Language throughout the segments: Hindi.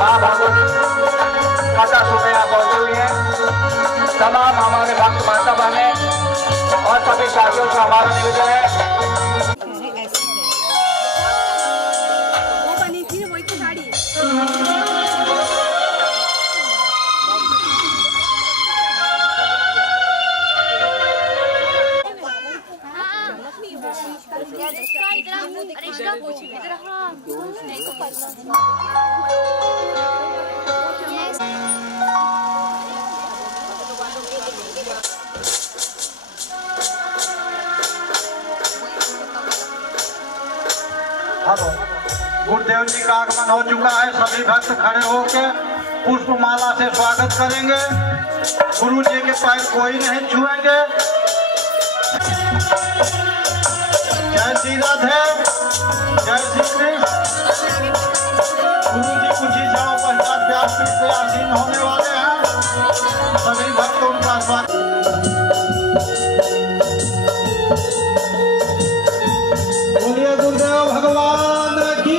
माँ भागवत कथा सुनने यहाँ पहुंची हुई है। तमाम हमारे भक्त माता बहने और सभी साथियों से हमारा निवेदन है। गुरुदेव जी का आगमन हो चुका है। सभी भक्त खड़े होकर पुष्पमाला से स्वागत करेंगे। गुरु जी के पैर कोई नहीं छुएंगे। जय श्री राधे, जय श्री कृष्ण। गुरु जी कुछ ही क्षणों पश्चात व्यासपीठ पे आसीन होने वाले हैं। सभी भक्त उनका स्वागत। बोलिए गुरुदेव भगवान की।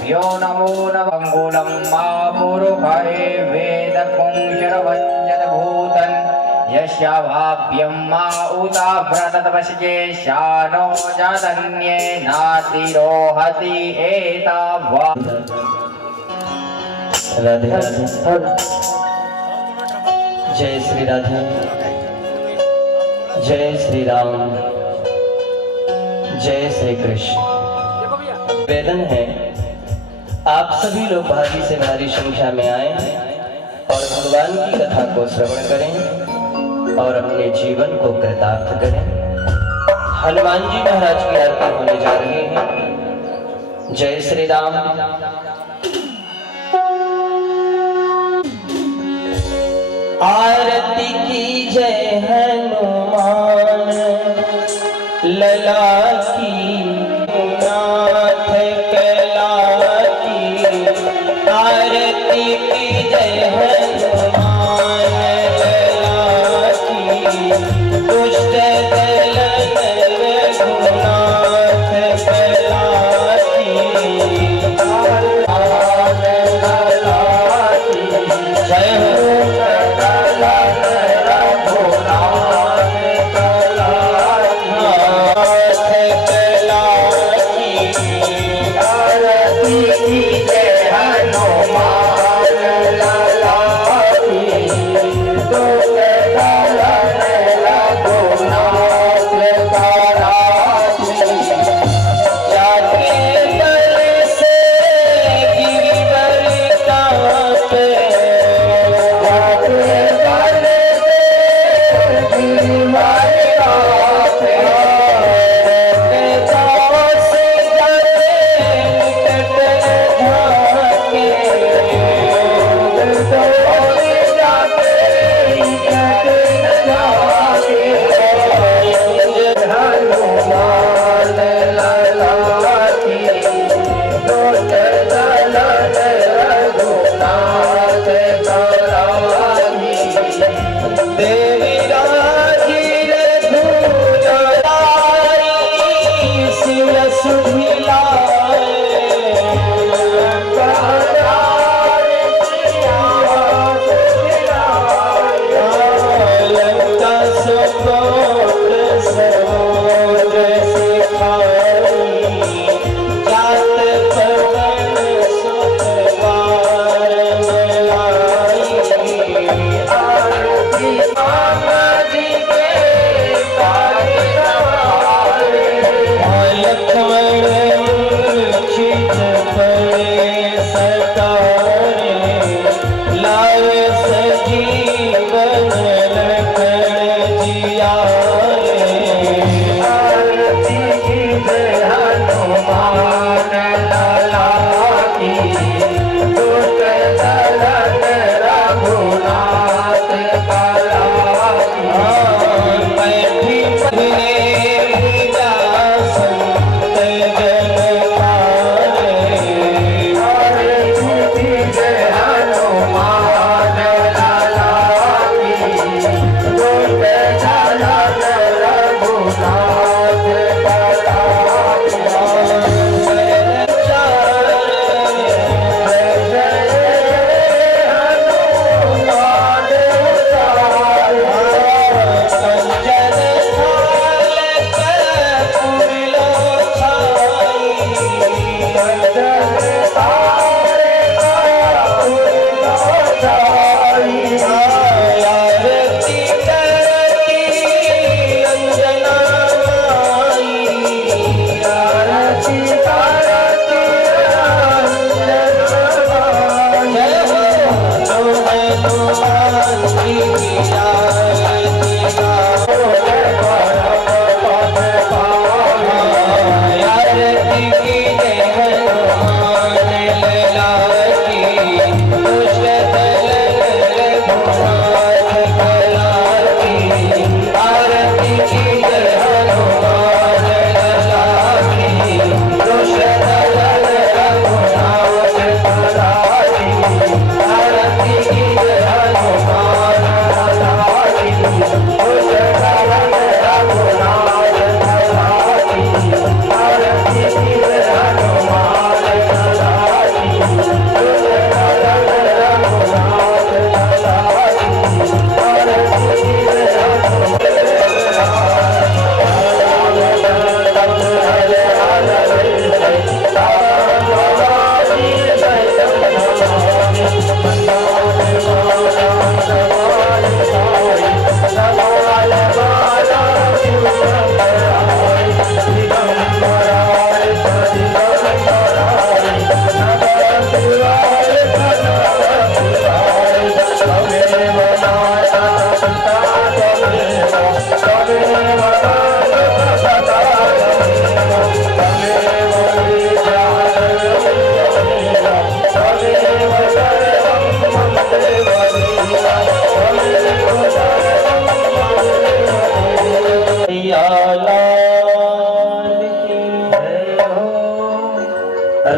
भ्यो नमो नमंगुलम मापुरुषे वेदपुंशरवञ्जत भूतन् यस्याभाभ्यं मा उताव्रततपस्ये शानो जातन्ये नातिरोहति एतावा। राधे राधे। जय श्री राधे, जय श्री राम, जय श्री कृष्ण। निवेदन है आप सभी लोग भारी से भारी संख्या में आए और भगवान की कथा को श्रवण करें और अपने जीवन को कृतार्थ करें। हनुमान जी महाराज की आरती होने जा रही है। जय श्री राम। आरती की जय हनुमान लला की, नाथ कला की। आरती की जय हनुमान लला की, दुष्ट दलन रघुनाथ कला की। जय हो कला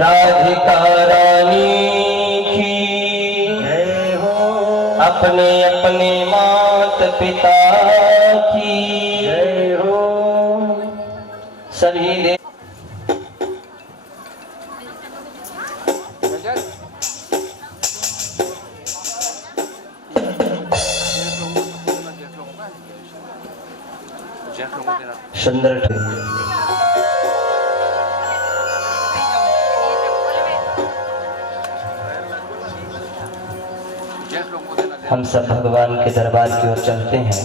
राधिका रानी की जय हो, अपने अपने माता पिता की जय हो। सभी देव सुंदर हम सब भगवान के दरबार की ओर चलते हैं।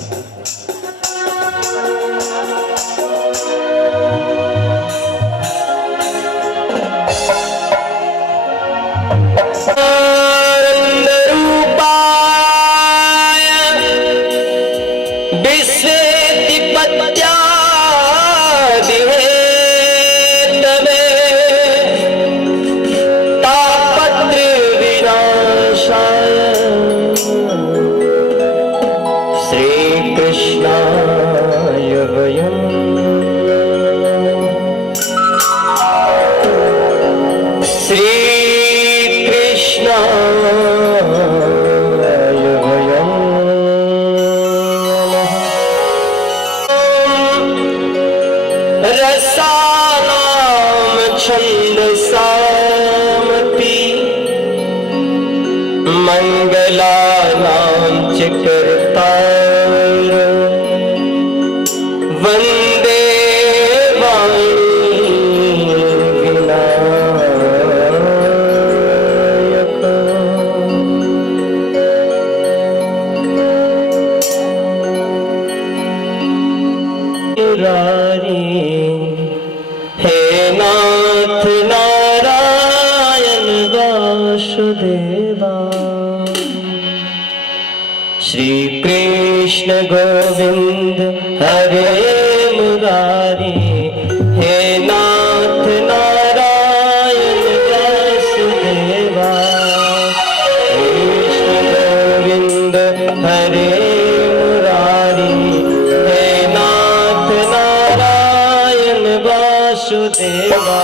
मंगलानां चिकर्तार वंदे वाणी विनायक। मुरारी हे नाथ नारायण वासुदेवा, श्री कृष्ण गोविंद हरे मुरारी, हे नाथ नारायण वासुदेवा। कृष्ण गोविंद हरे मुरारी, हे नाथ नारायण वासुदेवा।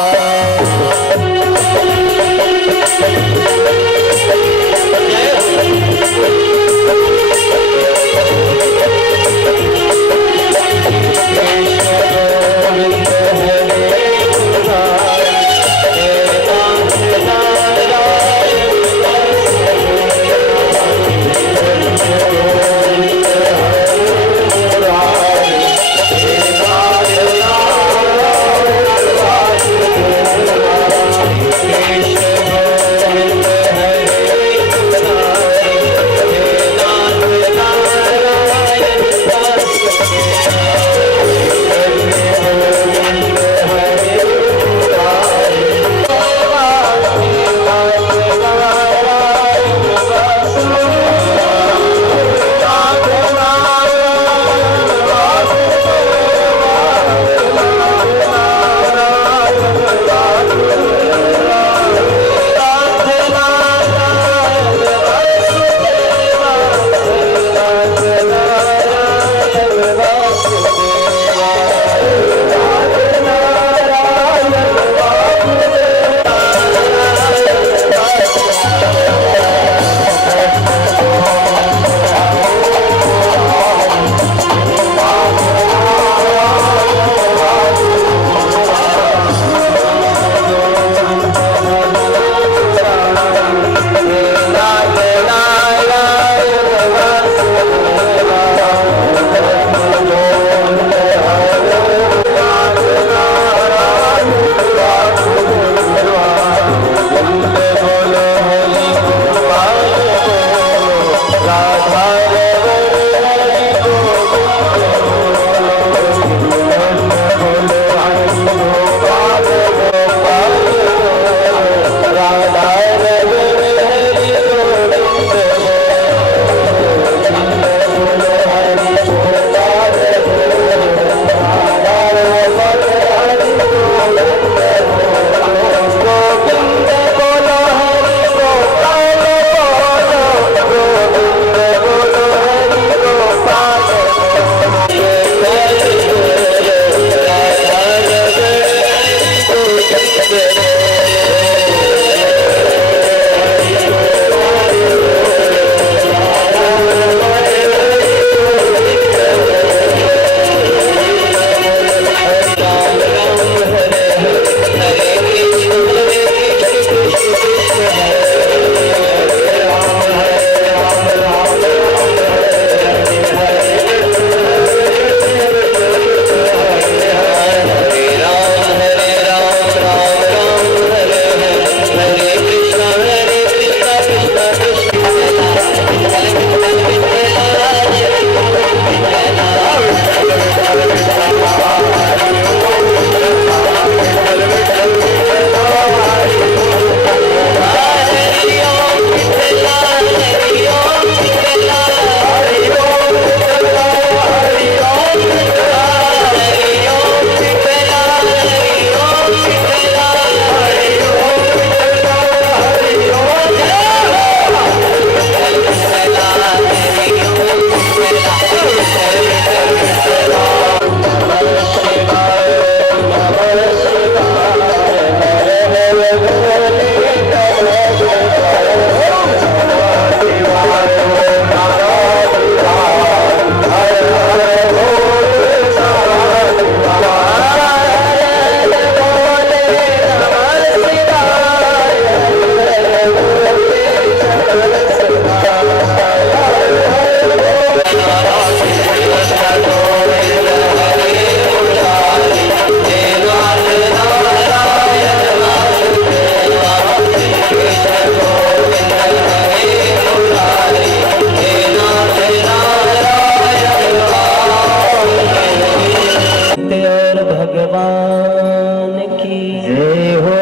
भगवान की जय हो।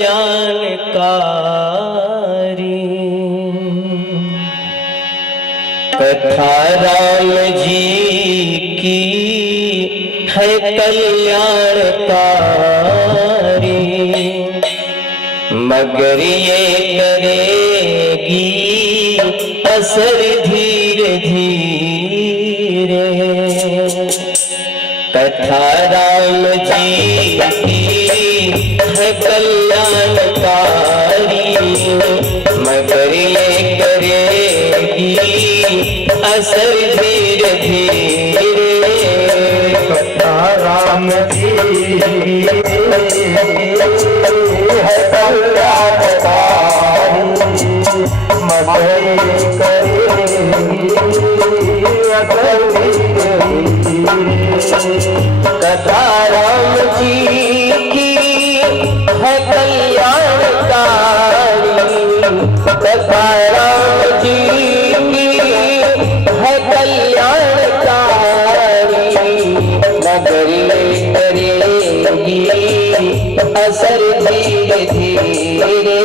जानकारी कथा राम जी की है कल्याणकारी, मगर ये करेगी असर धीरे धीरे। कथा राम जी की है कल्याणकारी, मगर ये करेगी असर धीरे धीरे। कथा राम जी है कल्याणकारी, मगर ये करेगी असर धीरे धीरे। कथा राम जी की है कल्याणकारी, कथा राम जी की है कल्याणकारी, मगर ये करेगी असर धीरे धीरे।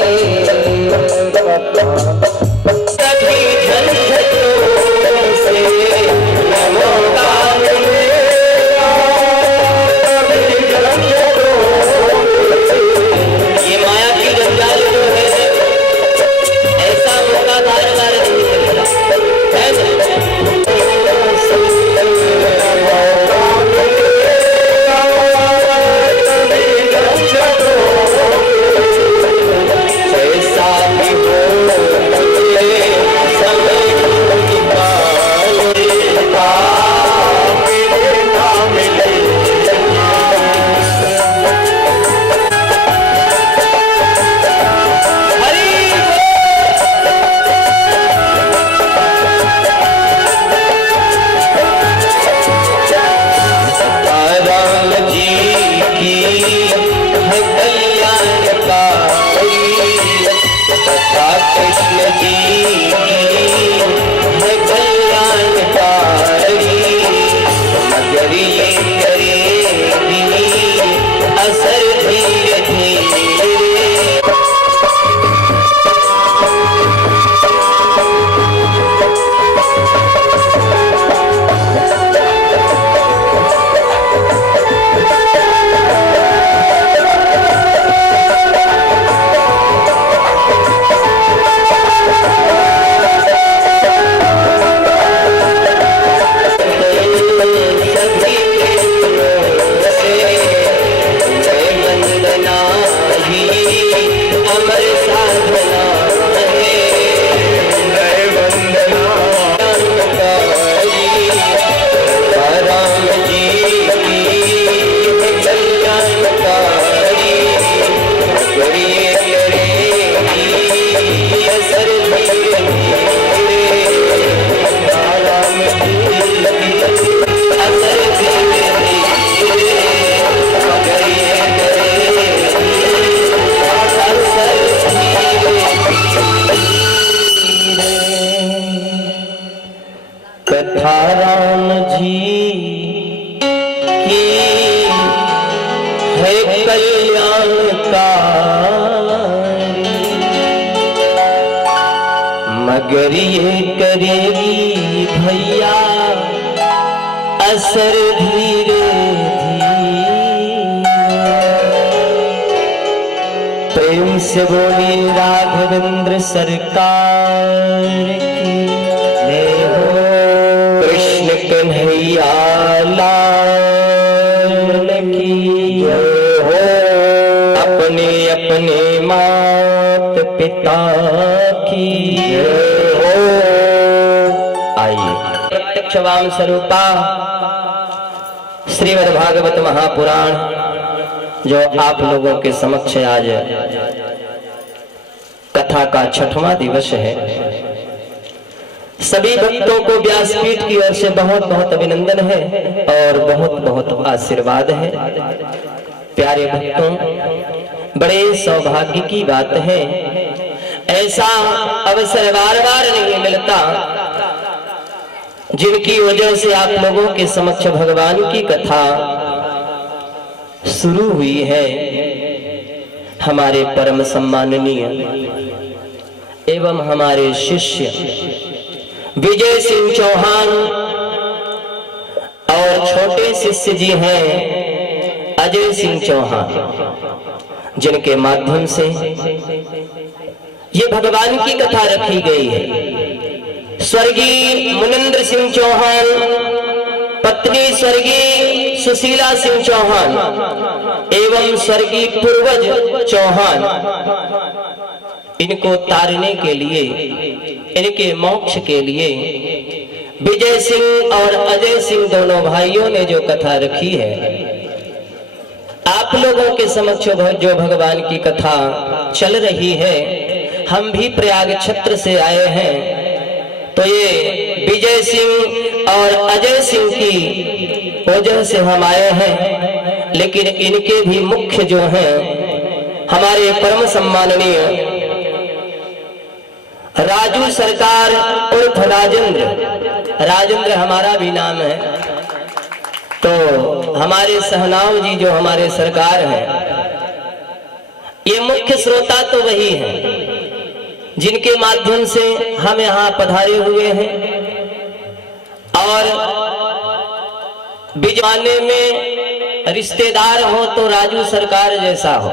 सभी झंझटों से नमोगा मिलेगा, ये माया की जंजाल जो है ऐसा मौका बार बार नहीं मिलता है। ऐसा भी हो समय राम जी की है कल्याणकारी, तथा कृष्ण जी की है कल्याणकारी, मगर ये करेगी असर धीरे धीरे। कथा राम जी की है कल्याणकारी, मगर ये करेगी भैया असर धीरे धीरे। प्रेम से बोली राघवेंद्र सरकार की जय हो। कृष्ण कन्हैया लाल की जय हो। अपने अपने मात पिता की जय हो। आइए प्रत्यक्ष वाम स्वरूपा श्रीमद् भागवत महापुराण जो आप लोगों के समक्ष आज कथा का 6वां दिवस है। सभी भक्तों को व्यासपीठ की ओर से बहुत बहुत अभिनंदन है और बहुत बहुत आशीर्वाद है। प्यारे भक्तों, बड़े सौभाग्य की बात है, ऐसा अवसर बार बार नहीं मिलता। जिनकी वजह से आप लोगों के समक्ष भगवान की कथा शुरू हुई है, हमारे परम सम्माननीय एवं हमारे शिष्य विजय सिंह चौहान और छोटे शिष्य जी हैं अजय सिंह चौहान, जिनके माध्यम से ये भगवान की कथा रखी गई है। स्वर्गीय मुनिंद्र सिंह चौहान, पत्नी स्वर्गीय सुशीला सिंह चौहान एवं स्वर्गीय पूर्वज चौहान, इनको तारने के लिए, इनके मोक्ष के लिए विजय सिंह और अजय सिंह दोनों भाइयों ने जो कथा रखी है, आप लोगों के समक्ष जो भगवान की कथा चल रही है, हम भी प्रयाग क्षेत्र से आए हैं। तो ये विजय सिंह और अजय सिंह की वजह से हम आए हैं, लेकिन इनके भी मुख्य जो हैं हमारे परम सम्माननीय राजू सरकार उर्फ राजेंद्र, राजेंद्र हमारा भी नाम है। तो हमारे सहनाव जी जो हमारे सरकार हैं, ये मुख्य श्रोता तो वही हैं जिनके माध्यम से हम यहाँ पधारे हुए हैं। और बिजवाने में रिश्तेदार हो तो राजू सरकार जैसा हो।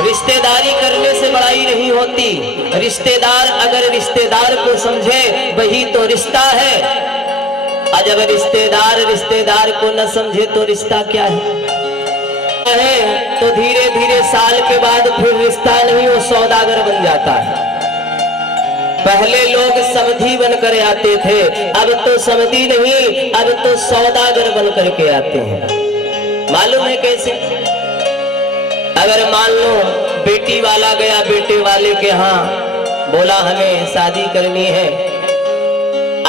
रिश्तेदारी करने से बड़ाई नहीं होती, रिश्तेदार अगर रिश्तेदार को समझे वही तो रिश्ता है। और जब रिश्तेदार रिश्तेदार को न समझे तो रिश्ता क्या है? तो धीरे धीरे साल के बाद फिर रिश्ता नहीं, वो सौदागर बन जाता है। पहले लोग समधी बनकर आते थे, अब तो समधी नहीं, अब तो सौदागर बनकर के आते हैं। मालूम है कैसे? अगर मान लो बेटी वाला गया बेटे वाले के यहाँ, बोला हमें शादी करनी है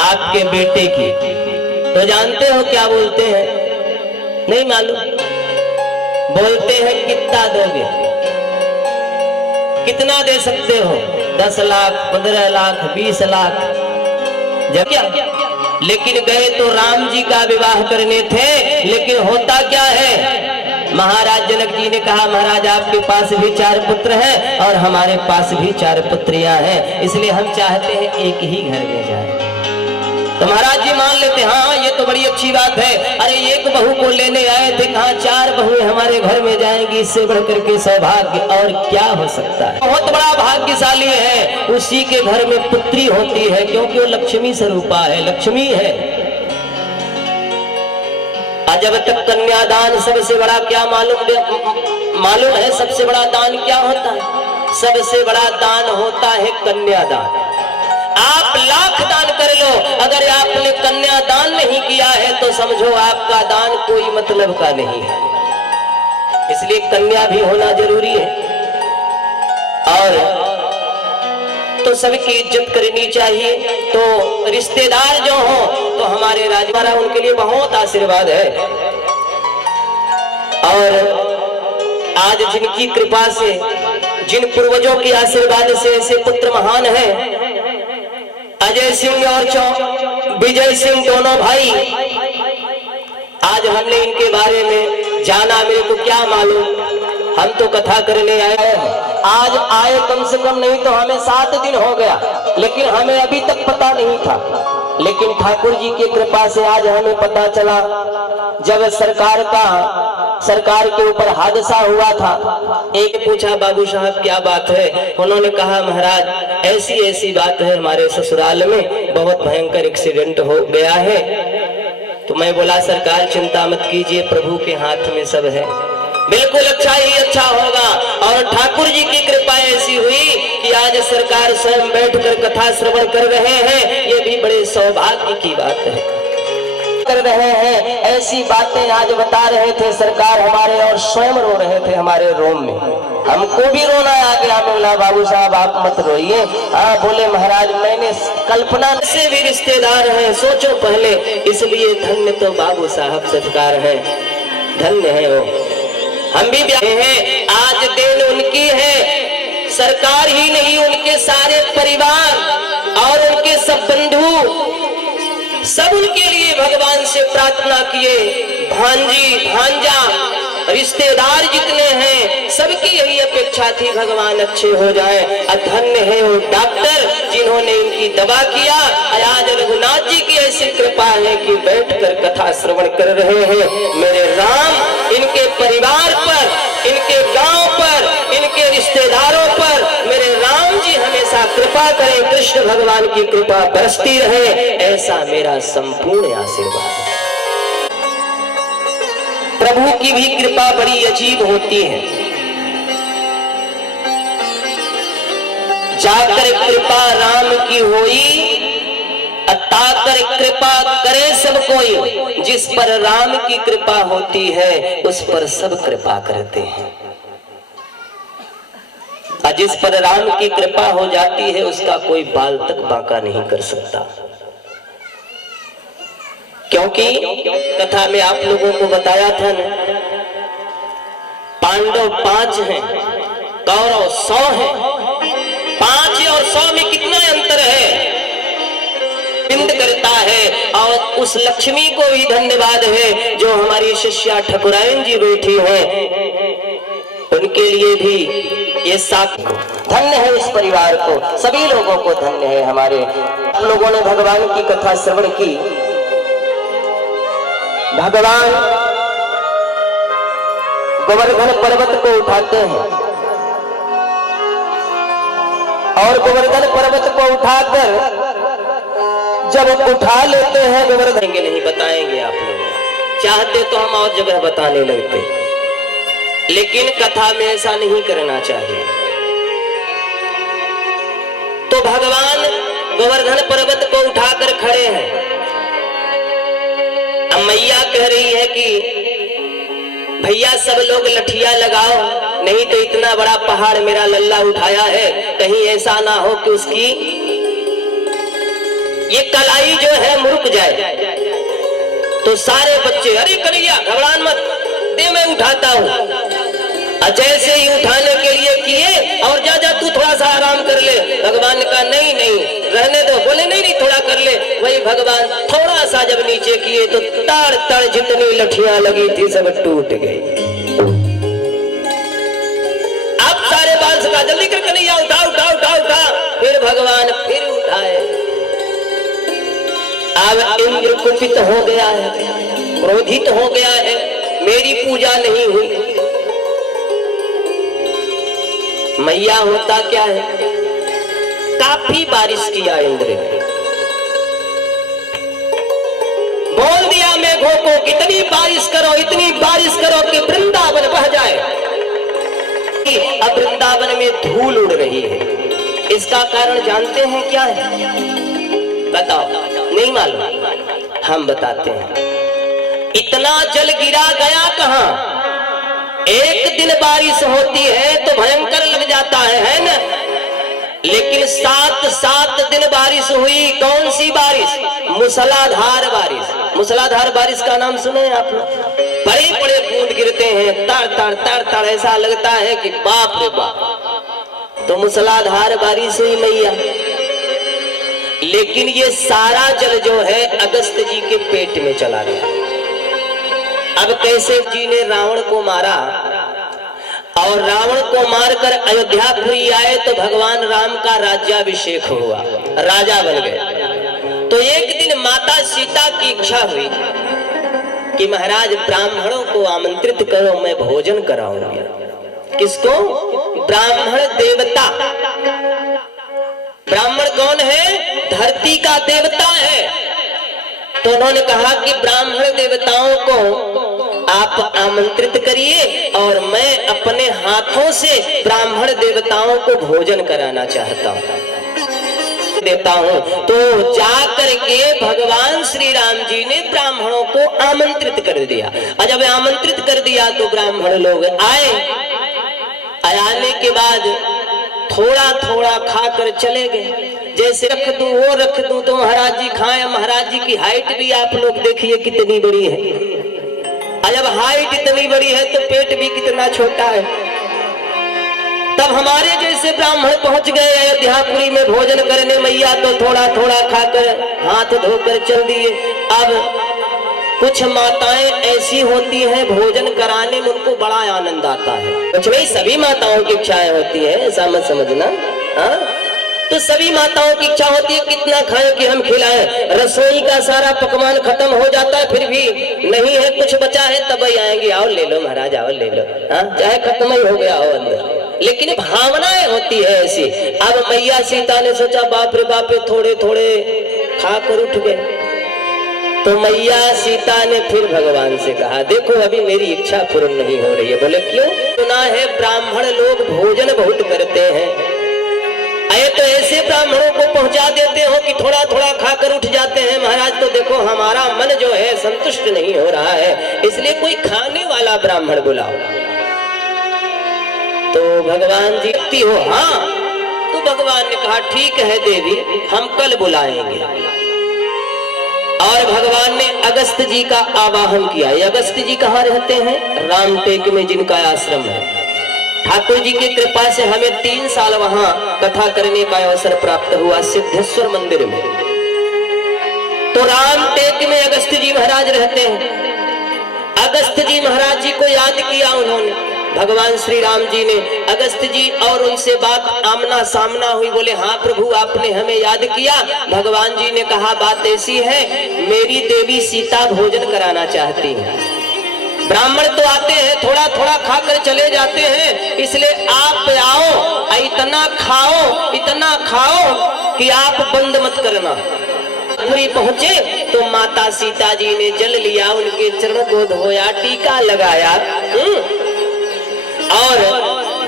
आपके बेटे की, तो जानते हो क्या बोलते हैं? नहीं मालूम। बोलते हैं कितना दोगे, कितना दे सकते हो? 10 लाख, 15 लाख, 20 लाख, जब क्या? लेकिन गए तो राम जी का विवाह करने थे, लेकिन होता क्या है? महाराज जनक जी ने कहा महाराज आपके पास भी 4 पुत्र हैं और हमारे पास भी 4 पुत्रियां हैं, इसलिए हम चाहते हैं एक ही घर में जाए। तो महाराज जी मान लेते, हाँ ये तो बड़ी अच्छी बात है। अरे एक बहू को लेने आए थे, कहाँ 4 बहुएं हमारे घर में जाएंगी, इससे बढ़कर के सौभाग्य और क्या हो सकता है? बहुत बड़ा भाग्यशाली है उसी के घर में पुत्री होती है, क्योंकि वो लक्ष्मी स्वरूपा है, लक्ष्मी है। जब तक कन्यादान सबसे बड़ा क्या मालूम है? सबसे बड़ा दान क्या होता है? सबसे बड़ा दान होता है कन्यादान। आप लाख दान कर लो, अगर आपने कन्या दान नहीं किया है तो समझो आपका दान कोई मतलब का नहीं है। इसलिए कन्या भी होना जरूरी है। और तो सबकी इज्जत करनी चाहिए। तो रिश्तेदार जो हो तो हमारे राजवाड़ा उनके लिए बहुत आशीर्वाद है। और आज जिनकी कृपा से, जिन पूर्वजों के आशीर्वाद से ऐसे पुत्र महान हैं, अजय सिंह और विजय सिंह दोनों भाई, आज हमने इनके बारे में जाना। मेरे को क्या मालूम, हम तो कथा करने आए हैं। आज आए कम से कम नहीं तो हमें 7 दिन हो गया, लेकिन हमें अभी तक पता नहीं था। लेकिन ठाकुर जी की कृपा से आज हमें पता चला। जब सरकार के ऊपर हादसा हुआ था, एक पूछा बाबू साहब क्या बात है? उन्होंने कहा महाराज ऐसी ऐसी बात है, हमारे ससुराल में बहुत भयंकर एक्सीडेंट हो गया है। तो मैं बोला सरकार चिंता मत कीजिए, प्रभु के हाथ में सब है, बिल्कुल अच्छा ही अच्छा होगा। और ठाकुर जी की कृपा ऐसी हुई कि आज सरकार स्वयं बैठकर कथा श्रवण कर रहे हैं। ये भी बड़े सौभाग्य की बात है। कर रहे हैं ऐसी बातें आज बता रहे थे सरकार हमारे, और स्वयं रो रहे थे हमारे रोम में। हमको भी रोना आ गया। बोला बाबू साहब आप मत रोइए। हाँ बोले महाराज मैंने कल्पना से भी रिश्तेदार हैं, सोचो पहले। इसलिए धन्य तो बाबू साहब सरकार है, धन्य है वो। हम भी हैं, आज देन उनकी है। सरकार ही नहीं, उनके सारे परिवार और उनके सब बंधु सब उनके लिए भगवान से प्रार्थना किए। भांजी भांजा रिश्तेदार जितने हैं सबकी यही अपेक्षा थी भगवान अच्छे हो जाए। धन्य है वो डॉक्टर जिन्होंने इनकी दवा किया। आज रघुनाथ जी की ऐसी कृपा है कि बैठकर कथा श्रवण कर रहे हैं। मेरे राम इनके परिवार पर, इनके गांव पर, इनके रिश्तेदारों पर मेरे राम जी हमेशा कृपा करें। कृष्ण भगवान की कृपा बरसती रहे, ऐसा मेरा संपूर्ण आशीर्वाद है। प्रभु की भी कृपा बड़ी अजीब होती है। जाकर कृपा राम की होई, ताकर कृपा करे सब कोई। जिस पर राम की कृपा होती है उस पर सब कृपा करते हैं, और जिस पर राम की कृपा हो जाती है उसका कोई बाल तक बांका नहीं कर सकता। क्योंकि कथा में आप लोगों को बताया था न, पांडव 5 हैं, कौरव 100 हैं। 5 और 100 में कितना अंतर है। बिंद करता है। और उस लक्ष्मी को भी धन्यवाद है जो हमारी शिष्या ठकुराइन जी बैठी हैं, उनके लिए भी ये साथ धन्य है। इस परिवार को, सभी लोगों को धन्य है। हमारे आप लोगों ने भगवान की कथा श्रवण की। भगवान गोवर्धन पर्वत को उठाते हैं और गोवर्धन पर्वत को उठाकर जब उठा लेते हैं गोवर्धन नहीं बताएंगे आप लोग। चाहते तो हम और जगह बताने लगते, लेकिन कथा में ऐसा नहीं करना चाहिए। तो भगवान गोवर्धन पर्वत को उठाकर खड़े हैं। अब मैया कह रही है कि भैया सब लोग लठिया लगाओ, नहीं तो इतना बड़ा पहाड़ मेरा लल्ला उठाया है, कहीं ऐसा ना हो कि उसकी ये कलाई जो है मुरुक जाए। तो सारे बच्चे अरे कन्हैया घबरान मत, दे मैं उठाता हूँ। जैसे ही उठाने के लिए किए और जा जा तू थोड़ा सा आराम कर ले। भगवान ने कहा नहीं नहीं रहने दो। बोले नहीं नहीं थोड़ा कर ले। वही भगवान थोड़ा सा जब नीचे किए तो ताड़ ताड़ जितनी लठियां लगी थी सब टूट गई। अब सारे बाल से कहा जल्दी कर कन्हैया उठा उठा उठा उठा। फिर भगवान फिर उठाए। अब इंद्र कुपित हो गया है, क्रोधित हो गया है, मेरी पूजा नहीं हुई। मैया होता क्या है, काफी बारिश किया इंद्र ने, बोल दिया मेघों को इतनी बारिश करो इतनी बारिश करो कि वृंदावन बह जाए। अब वृंदावन में धूल उड़ रही है। इसका कारण जानते हैं क्या है? बताओ, नहीं मालूम? हम बताते हैं। इतना जल गिरा गया कहां? एक दिन बारिश होती है तो भयंकर लग जाता है ना? लेकिन 7 दिन बारिश हुई। कौन सी बारिश? मूसलाधार बारिश। मूसलाधार बारिश का नाम सुने आप लोग? बड़े बड़े बूंद गिरते हैं, ताड़ ताड़ ताड़ ताड़, ऐसा लगता है कि बाप रे बाप। तो मूसलाधार बारिश हुई मैया। लेकिन ये सारा जल जो है अगस्त जी के पेट में चला गया। अब कैसे जी ने रावण को मारा और रावण को मारकर अयोध्यापुरी आए तो भगवान राम का राज्याभिषेक हुआ, राजा बन गए। तो एक दिन माता सीता की इच्छा हुई कि महाराज ब्राह्मणों को आमंत्रित करो, मैं भोजन कराऊंगी। किसको? ब्राह्मण देवता। ब्राह्मण कौन है? धरती का देवता है। तो उन्होंने कहा कि ब्राह्मण देवताओं को आप आमंत्रित करिए और मैं अपने हाथों से ब्राह्मण देवताओं को भोजन कराना चाहता हूं, देता हूं। तो जाकर के भगवान श्री राम जी ने ब्राह्मणों को आमंत्रित कर दिया। और जब आमंत्रित कर दिया तो ब्राह्मण लोग आए। आने के बाद थोड़ा थोड़ा खाकर चले गए। जैसे रख दूं वो रख दूं तो महाराज जी खाएं। महाराज जी की हाइट भी आप लोग देखिए कितनी बड़ी है। जब हाइट इतनी बड़ी है तो पेट भी कितना छोटा है। तब हमारे जैसे ब्राह्मण पहुंच गए अयोध्यापुरी में भोजन करने। मैया तो थोड़ा थोड़ा खाकर हाथ धोकर चल दिए। अब कुछ माताएं ऐसी होती हैं, भोजन कराने में उनको बड़ा आनंद आता है। कुछ भाई सभी माताओं की इच्छाएं होती है, ऐसा मत समझना। हाँ, तो सभी माताओं की इच्छा होती है कितना खाएं कि हम खिलाएं। रसोई का सारा पकवान खत्म हो जाता है, फिर भी नहीं है कुछ बचा है, तब ही आएंगे, आओ ले लो महाराज, आओ ले लो। हाँ, चाहे खत्म ही हो गया हो अंदर, लेकिन भावनाएं होती है ऐसी। अब मैया सीता ने सोचा बाप रे बाप, थोड़े थोड़े खाकर उठ गए। तो मैया सीता ने फिर भगवान से कहा, देखो अभी मेरी इच्छा पूर्ण नहीं हो रही है। बोले क्यों? सुना है ब्राह्मण लोग भोजन बहुत करते हैं, अरे तो ऐसे ब्राह्मणों को पहुंचा देते हो कि थोड़ा थोड़ा खाकर उठ जाते हैं। महाराज तो देखो हमारा मन जो है संतुष्ट नहीं हो रहा है, इसलिए कोई खाने वाला ब्राह्मण बुलाओ। तो भगवान जी हो? हाँ। तो भगवान ने कहा ठीक है देवी, हम कल बुलाएंगे। और भगवान ने अगस्त जी का आवाहन किया। ये अगस्त जी कहाँ रहते हैं? रामटेक में जिनका आश्रम है। ठाकुर जी की कृपा से हमें 3 साल वहां कथा करने का अवसर प्राप्त हुआ सिद्धेश्वर मंदिर में। तो रामटेक में अगस्त जी महाराज रहते हैं। अगस्त जी महाराज जी को याद किया उन्होंने, भगवान श्री राम जी ने अगस्त जी, और उनसे बात आमना सामना हुई। बोले हाँ प्रभु, आपने हमें याद किया। भगवान जी ने कहा बात ऐसी है, मेरी देवी सीता भोजन कराना चाहती है। ब्राह्मण तो आते हैं, थोड़ा थोड़ा खाकर चले जाते हैं, इसलिए आप आओ, इतना खाओ कि आप बंद मत करना। पूरी पहुंचे तो माता सीता जी ने जल लिया, उनके चरण को धोया, टीका लगाया और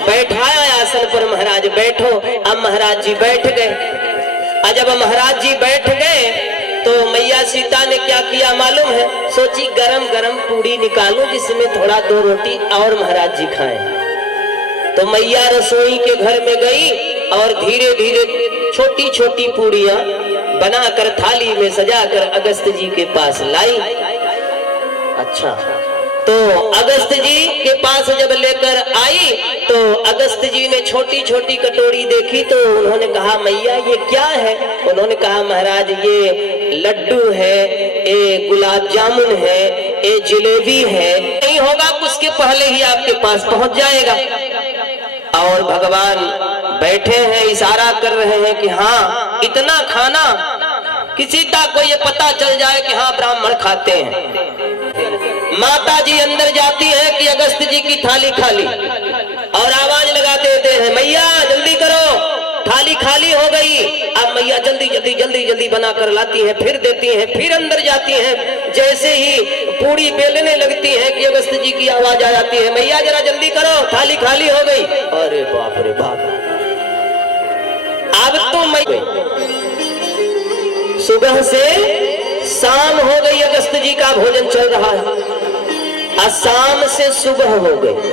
बैठाया आसन पर। महाराज बैठो। अब महाराज जी बैठ गए। जब महाराज जी बैठ गए तो मैया सीता ने क्या किया मालूम है? सोची गरम गरम पूड़ी निकालूं जिसमें थोड़ा 2 रोटी और महाराज जी खाएं। तो मैया रसोई के घर में गई और धीरे धीरे छोटी छोटी पूड़ियां बनाकर थाली में सजाकर अगस्त जी के पास लाई। अच्छा, तो अगस्त जी के पास जब लेकर आई तो अगस्त जी ने छोटी छोटी कटोरी देखी तो उन्होंने कहा मैया ये क्या है? उन्होंने कहा महाराज ये लड्डू है, ये गुलाब जामुन है, ये जलेबी है। नहीं होगा उसके पहले ही आपके पास पहुंच जाएगा। और भगवान बैठे हैं, इशारा कर रहे हैं कि हाँ इतना खाना, किसी का को ये पता चल जाए कि हाँ ब्राह्मण खाते हैं। माता जी अंदर जाती है कि अगस्त जी की थाली खाली, और आवाज लगा देते हैं मैया जल्दी करो, थाली खाली हो गई। अब मैया जल्दी जल्दी जल्दी जल्दी बनाकर लाती हैं, फिर देती हैं, फिर अंदर जाती हैं। जैसे ही पूरी बेलने लगती है कि अगस्त जी की आवाज आ जाती है मैया जरा जल्दी करो, थाली खाली हो गई। अरे बाप रे बाप, अब तो मैं सुबह से शाम हो गई, अगस्त जी का भोजन चल रहा है, शाम से सुबह हो गई।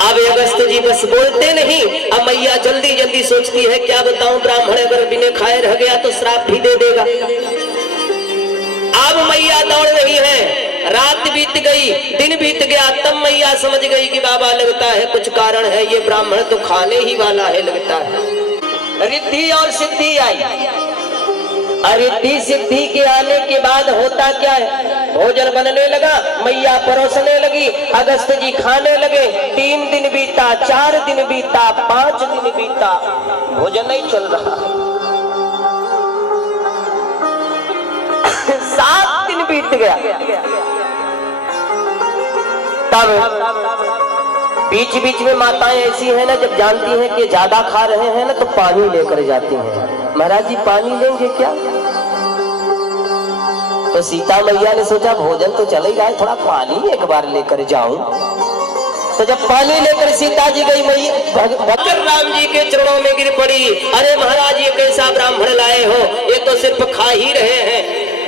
अब अगस्त जी बस बोलते नहीं। अब मैया जल्दी जल्दी सोचती है क्या बताऊं, ब्राह्मण अगर बिना खाए रह गया तो श्राप भी दे देगा। अब मैया दौड़ रही है, रात बीत गई, दिन बीत गया, तब मैया समझ गई कि बाबा लगता है कुछ कारण है, ये ब्राह्मण तो खाने ही वाला है लगता है। रिद्धि और सिद्धि आई। रिद्धि सिद्धि के आने के बाद होता क्या है, भोजन बनने लगा, मैया परोसने लगी, अगस्त जी खाने लगे। 3 दिन बीता, 4 दिन बीता, 5 दिन बीता, भोजन नहीं चल रहा। 7 दिन बीत गया। तब बीच बीच में माताएं ऐसी हैं ना, जब जानती हैं कि ज्यादा खा रहे हैं ना तो पानी लेकर जाती हैं। महाराज जी पानी लेंगे क्या? तो सीता मैया ने सोचा भोजन तो चल ही रहा है, थोड़ा पानी एक बार लेकर जाऊं। तो जब पानी लेकर सीता जी गई, भगवान राम जी के चरणों में गिर पड़ी। अरे महाराज ये कैसा ब्राह्मण लाए हो, ये तो सिर्फ खा ही रहे हैं,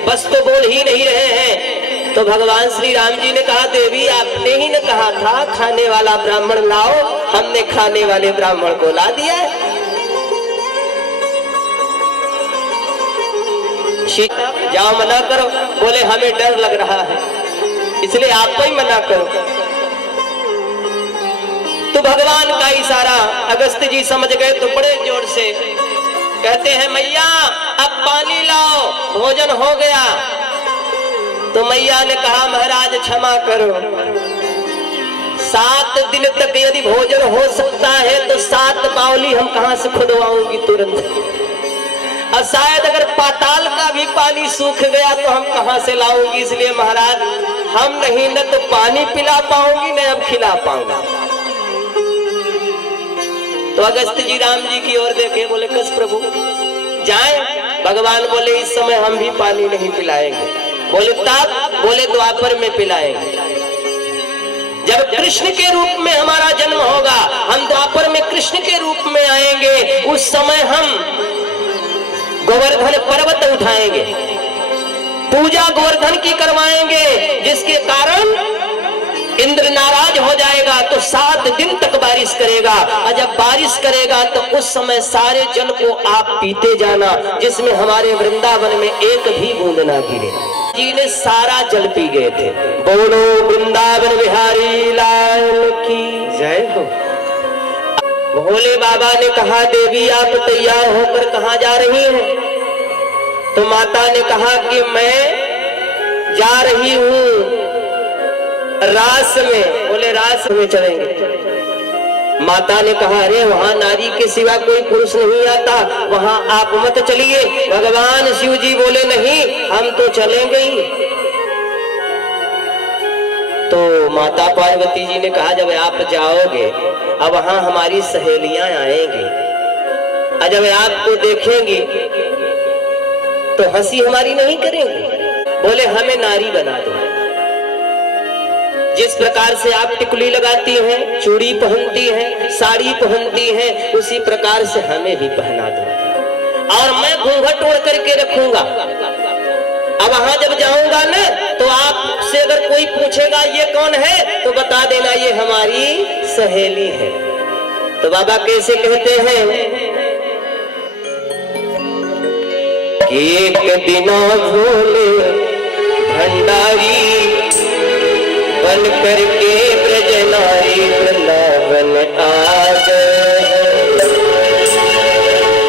बस तो बोल ही नहीं रहे हैं। तो भगवान श्री राम जी ने कहा देवी आपने ही न कहा था खाने वाला ब्राह्मण लाओ, हमने खाने वाले ब्राह्मण को ला दिया है। जाओ मना करो। बोले हमें डर लग रहा है इसलिए आपको ही मना करो। किंतु भगवान का इशारा अगस्त जी समझ गए तो बड़े जोर से कहते हैं मैया अब पानी लाओ, भोजन हो गया। तो मैया ने कहा महाराज क्षमा करो, 7 दिन तक यदि भोजन हो सकता है तो 7 बावली हम कहां से खुदवाऊंगी तुरंत, और शायद अगर पाताल का भी पानी सूख गया तो हम कहां से लाऊंगी। इसलिए महाराज हम नहीं न तो पानी पिला पाऊंगी न अब खिला पाऊंगा। तो अगस्त जी राम जी की ओर देखे, बोले कस प्रभु जाएं। भगवान बोले इस समय हम भी पानी नहीं पिलाएंगे। बोले तब, बोले द्वापर में पिलाएंगे। जब कृष्ण के रूप में हमारा जन्म होगा, हम द्वापर में कृष्ण के रूप में आएंगे, उस समय हम गोवर्धन पर्वत उठाएंगे, पूजा गोवर्धन की करवाएंगे, जिसके कारण इंद्र नाराज हो जाएगा तो 7 दिन तक बारिश करेगा, और जब बारिश करेगा तो उस समय सारे जल को आप पीते जाना, जिसमें हमारे वृंदावन में एक भी बूंद ना गिरे। जी ने सारा जल पी गए थे। बोलो वृंदावन बिहारी लाल की जय हो। भोले बाबा ने कहा देवी आप तैयार होकर कहाँ जा रही हैं? तो माता ने कहा कि मैं जा रही हूँ रास में। बोले रास में चलेंगे? माता ने कहा अरे वहां नारी के सिवा कोई पुरुष नहीं आता, वहां आप मत चलिए। भगवान शिव जी बोले नहीं हम तो चलेंगे ही। तो माता पार्वती जी ने कहा जब आप जाओगे अब वहां हमारी सहेलियां आएंगी, और जब आपको देखेंगी तो हंसी हमारी नहीं करेंगी। बोले हमें नारी बना दो। जिस प्रकार से आप टिकुली लगाती हैं, चूड़ी पहनती हैं, साड़ी पहनती हैं, उसी प्रकार से हमें भी पहना दो, और मैं घूंघट ओढ़ करके रखूंगा। अब वहां जब जाऊंगा ना तो आपसे अगर कोई पूछेगा ये कौन है तो बता देना ये हमारी सहेली है। तो बाबा कैसे कहते हैं कि एक दिना भोले भंडारी बन करके ब्रजनारी वृंदावन आ गए,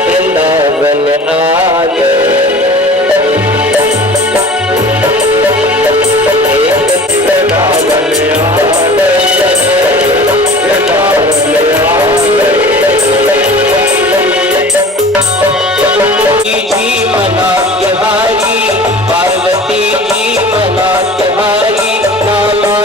वृंदावन आ गए। जी मना तिहारी पार्वती जी मना तिहारी नामा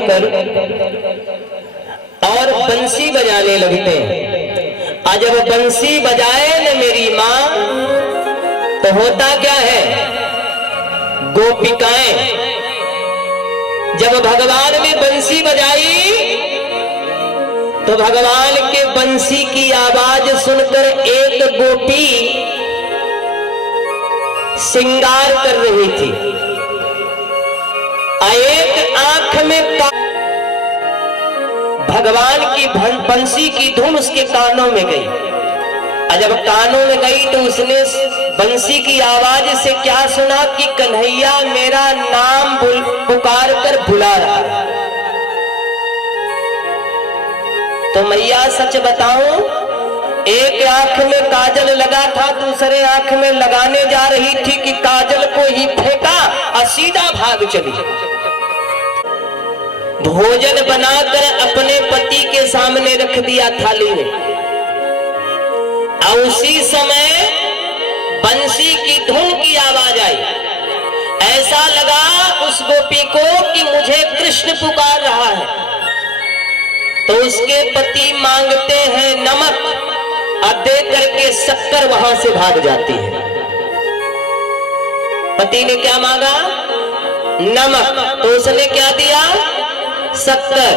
होकर और बंसी बजाने लगते हैं। और जब बंसी बजाए न मेरी माँ तो होता क्या है, गोपिकाएं जब भगवान ने बंसी बजाई तो भगवान के बंसी की आवाज सुनकर एक गोपी श्रृंगार कर रही थी। एक आंख में भगवान की बंसी की धुन उसके कानों में गई। और जब कानों में गई तो उसने बंसी की आवाज से क्या सुना कि कन्हैया मेरा नाम पुकार कर बुला रहा है। तो मैया सच बताऊं, एक आंख में काजल लगा था, दूसरे आंख में लगाने जा रही थी कि काजल को ही फेंका और सीधा भाग चली। भोजन बनाकर अपने पति के सामने रख दिया थाली में, और उसी समय बंसी की धुन की आवाज आई। ऐसा लगा उस गोपी को कि मुझे कृष्ण पुकार रहा है। तो उसके पति मांगते हैं नमक और दे करके शक्कर वहां से भाग जाती है। पति ने क्या मांगा? नमक। तो उसने क्या दिया? शक्कर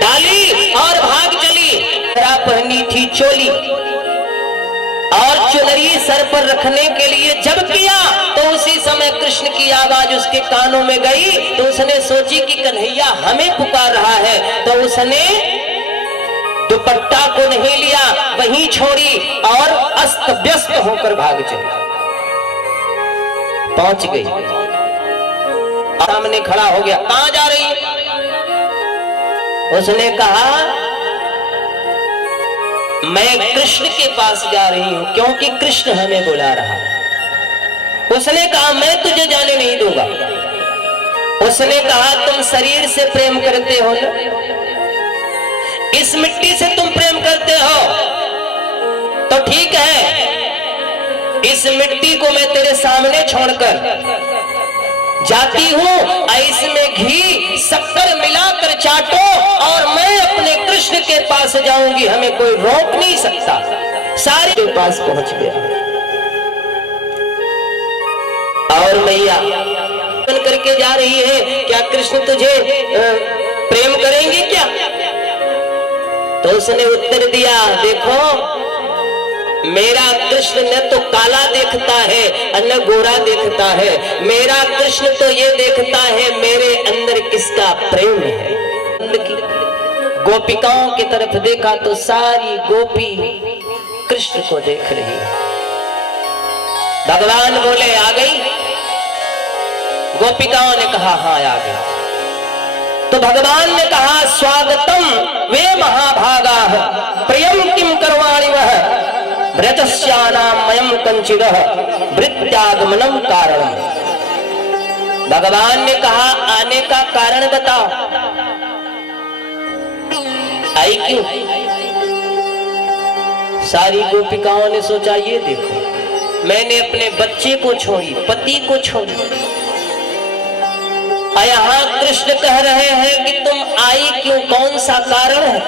डाली और भाग चली। पहनी थी चोली और चुनरी सर पर रखने के लिए जब किया तो उसी समय कृष्ण की आवाज उसके कानों में गई। तो उसने सोची कि कन्हैया हमें पुकार रहा है, तो उसने दुपट्टा को नहीं लिया, वहीं छोड़ी और अस्त व्यस्त होकर भाग चली। पहुंच गई, सामने खड़ा हो गया। कहां जा रही? उसने कहा मैं कृष्ण के पास जा रही हूं क्योंकि कृष्ण हमें बुला रहा है। उसने कहा मैं तुझे जाने नहीं दूंगा। उसने कहा तुम शरीर से प्रेम करते हो ना, इस मिट्टी से तुम प्रेम करते हो तो ठीक है, इस मिट्टी को मैं तेरे सामने छोड़कर जाती हूं। इसमें घी शक्कर मिलाकर चाटो और मैं अपने कृष्ण के पास जाऊंगी, हमें कोई रोक नहीं सकता। सारे के पास पहुंच गया और मैया करके जा रही है, क्या कृष्ण तुझे प्रेम करेंगे क्या? तो उसने उत्तर दिया, देखो मेरा कृष्ण न तो काला देखता है न गोरा देखता है, मेरा कृष्ण तो ये देखता है मेरे अंदर किसका प्रेम है। गोपिकाओं की तरफ देखा तो सारी गोपी कृष्ण को देख रही है। भगवान बोले आ गई? गोपिकाओं ने कहा हाँ आ गई। तो भगवान ने कहा स्वागतम वे महाभागा प्रियम किम करवाणि वह व्रजस्यानामयं कंचिदः वृत्यागमनम कारणम। भगवान ने कहा आने का कारण बताओ, आई क्यों? सारी गोपिकाओं ने सोचा ये देखो, मैंने अपने बच्चे को छोड़ी, पति को छोड़ी, और यहाँ कृष्ण कह रहे हैं कि तुम आई क्यों, कौन सा कारण है?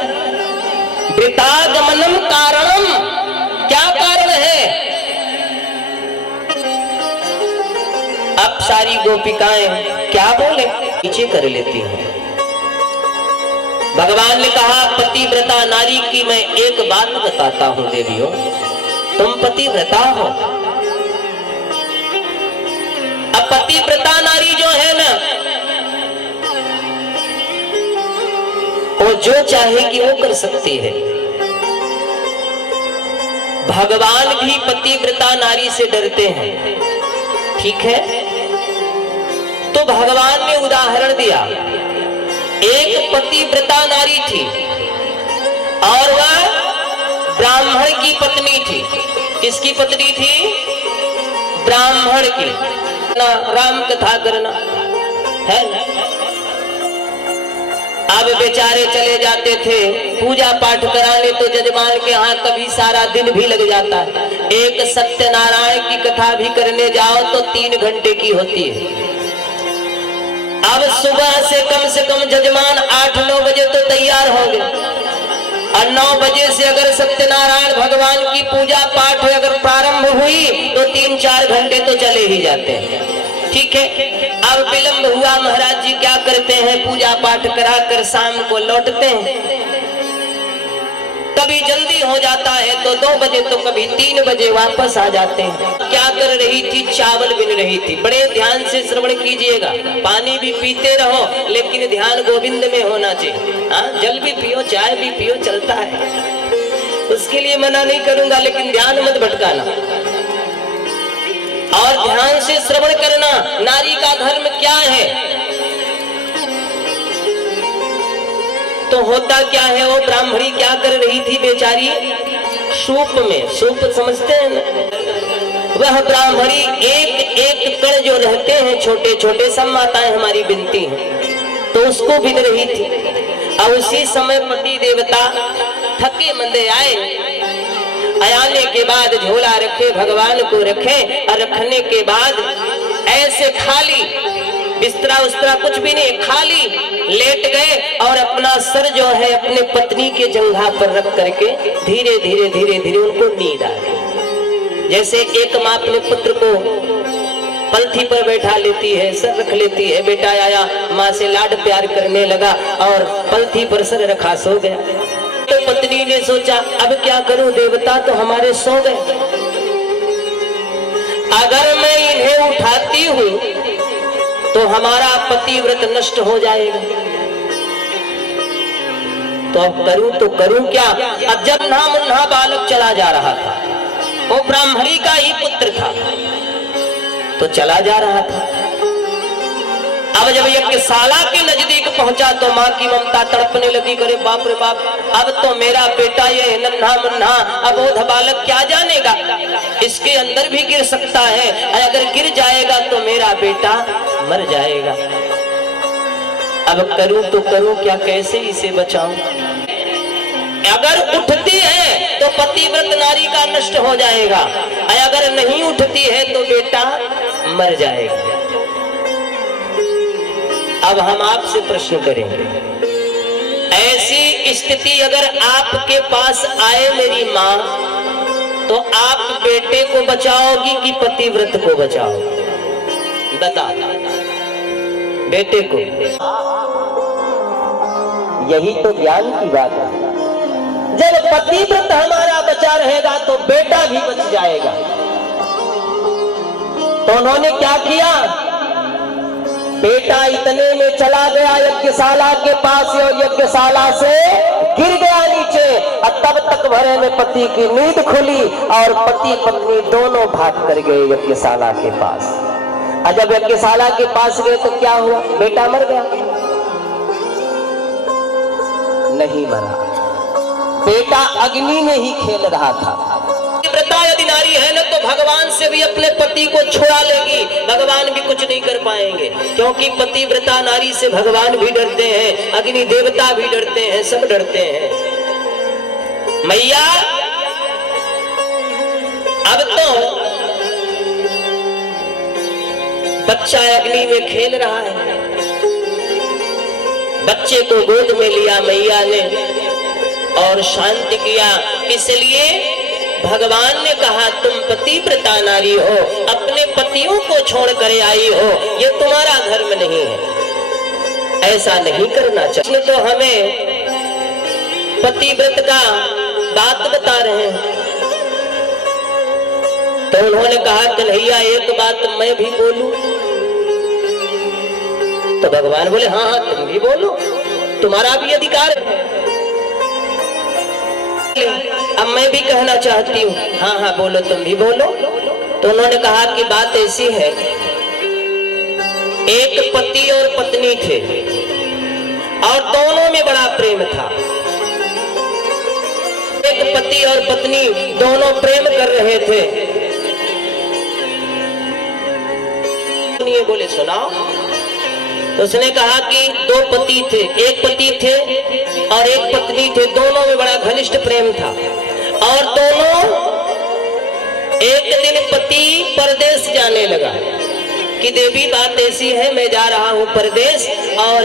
वृतागमनम कारणम, क्या कारण है? अब सारी गोपिकाएं क्या बोले, पीछे कर लेती हैं। भगवान ने कहा पतिव्रता नारी की मैं एक बात बताता हूं देवियों, तुम पतिव्रता हो। अब पतिव्रता नारी जो है ना, वो जो चाहेगी वो कर सकती है। भगवान भी पतिव्रता नारी से डरते हैं, ठीक है? तो भगवान ने उदाहरण दिया, एक पतिव्रता नारी थी और वह ब्राह्मण की पत्नी थी। किसकी पत्नी थी? ब्राह्मण की। ना राम कथा करना है ना? अब बेचारे चले जाते थे पूजा पाठ कराने, तो जजमान के यहाँ कभी सारा दिन भी लग जाता है। एक सत्यनारायण की कथा भी करने जाओ तो 3 घंटे की होती है। अब सुबह से कम जजमान 8-9 बजे तो तैयार होंगे और 9 बजे से अगर सत्यनारायण भगवान की पूजा पाठ अगर प्रारंभ हुई तो 3-4 घंटे तो चले ही जाते हैं। ठीक है, अब विलंब हुआ, महाराज जी क्या करते हैं, पूजा पाठ कराकर शाम को लौटते हैं। कभी जल्दी हो जाता है तो 2 बजे तो कभी 3 बजे वापस आ जाते हैं। क्या कर रही थी, चावल बिन रही थी। बड़े ध्यान से श्रवण कीजिएगा, पानी भी पीते रहो लेकिन ध्यान गोविंद में होना चाहिए। हाँ, जल भी पियो, चाय भी पियो, चलता है, उसके लिए मना नहीं करूंगा, लेकिन ध्यान मत भटकाना और ध्यान से श्रवण करना। नारी का धर्म क्या है, तो होता क्या है, वो ब्राह्मणी क्या कर रही थी बेचारी, सूप में, सूप समझते हैं ना, वह ब्राह्मणी एक एक कण जो रहते हैं छोटे छोटे, सब माताएं हमारी बिनती हैं, तो उसको बिन रही थी। और उसी समय पति देवता थके मंदे आए, आने के बाद झोला रखे, भगवान को रखे और रखने के बाद ऐसे खाली बिस्तरा उस्तरा कुछ भी नहीं, खाली लेट गए और अपना सर जो है अपने पत्नी के जंघा पर रख करके धीरे धीरे धीरे धीरे उनको नींद आ गई। जैसे एक माँ अपने पुत्र को पलथी पर बैठा लेती है, सर रख लेती है, बेटा आया, माँ से लाड प्यार करने लगा और पलथी पर सर रखा सो गया। तो पत्नी ने सोचा अब क्या करूं, देवता तो हमारे सो गए, अगर मैं इन्हें उठाती हूँ तो हमारा पतिव्रत नष्ट हो जाएगा, तो अब करूं तो करूं क्या। अब जब नन्हा मुन्हा बालक चला जा रहा था, वो ब्राह्मणी का ही पुत्र था, तो चला जा रहा था। अब जब यज्ञशाला के नजदीक पहुंचा तो माँ की ममता तड़पने लगी, करे बाप रे बाप, अब तो मेरा बेटा ये नन्हा मुन्हा अबोध बालक क्या जानेगा, इसके अंदर भी गिर सकता है, अगर गिर जाएगा तो मेरा बेटा मर जाएगा। अब करूं तो करूं क्या, कैसे इसे बचाऊं। अगर उठती है तो पतिव्रत नारी का नष्ट हो जाएगा, अगर नहीं उठती है तो बेटा मर जाएगा। अब हम आपसे प्रश्न करेंगे, ऐसी स्थिति अगर आपके पास आए मेरी माँ, तो आप बेटे को बचाओगी कि पतिव्रत को बचाओगी, बता। बेटे को, यही तो ज्ञान की बात है। जब पतिव्रत हमारा बचा रहेगा तो बेटा भी बच जाएगा। तो उन्होंने क्या किया, बेटा इतने में चला गया यज्ञशाला के पास और यज्ञशाला से गिर गया नीचे, और तब तक भरे में पति की नींद खुली और पति पत्नी दोनों भाग कर गए यज्ञशाला के पास। और जब यज्ञशाला के पास गए तो क्या हुआ, बेटा मर गया? नहीं मरा, बेटा अग्नि में ही खेल रहा था। व्रता यदि नारी है ना तो भगवान से भी अपने पति को छुड़ा लेगी, भगवान भी कुछ नहीं कर पाएंगे, क्योंकि पतिव्रता नारी से भगवान भी डरते हैं, अग्नि देवता भी डरते हैं, सब डरते हैं। मैया अब तो बच्चा अग्नि में खेल रहा है, बच्चे को गोद में लिया मैया ने और शांत किया। इसलिए भगवान ने कहा तुम पतिव्रता नारी हो, अपने पतियों को छोड़ कर आई हो, ये तुम्हारा धर्म नहीं है, ऐसा नहीं करना चाहिए। तो हमें पतिव्रत का बात बता रहे हैं, तो उन्होंने कहा कन्हैया एक बात मैं भी बोलूं, तो भगवान बोले हाँ हाँ तुम भी बोलो, तुम्हारा भी अधिकार है। अब मैं भी कहना चाहती हूँ, हाँ हाँ बोलो, तुम भी बोलो। तो उन्होंने कहा कि बात ऐसी है, एक पति और पत्नी थे और दोनों में बड़ा प्रेम था। एक पति और पत्नी दोनों प्रेम कर रहे थे। बोले सुनाओ। तो उसने कहा कि दो पति थे, एक पति थे और एक पत्नी थे, दोनों में बड़ा घनिष्ठ प्रेम था। और दोनों एक दिन पति परदेश जाने लगा कि देवी बात ऐसी है, मैं जा रहा हूँ परदेश और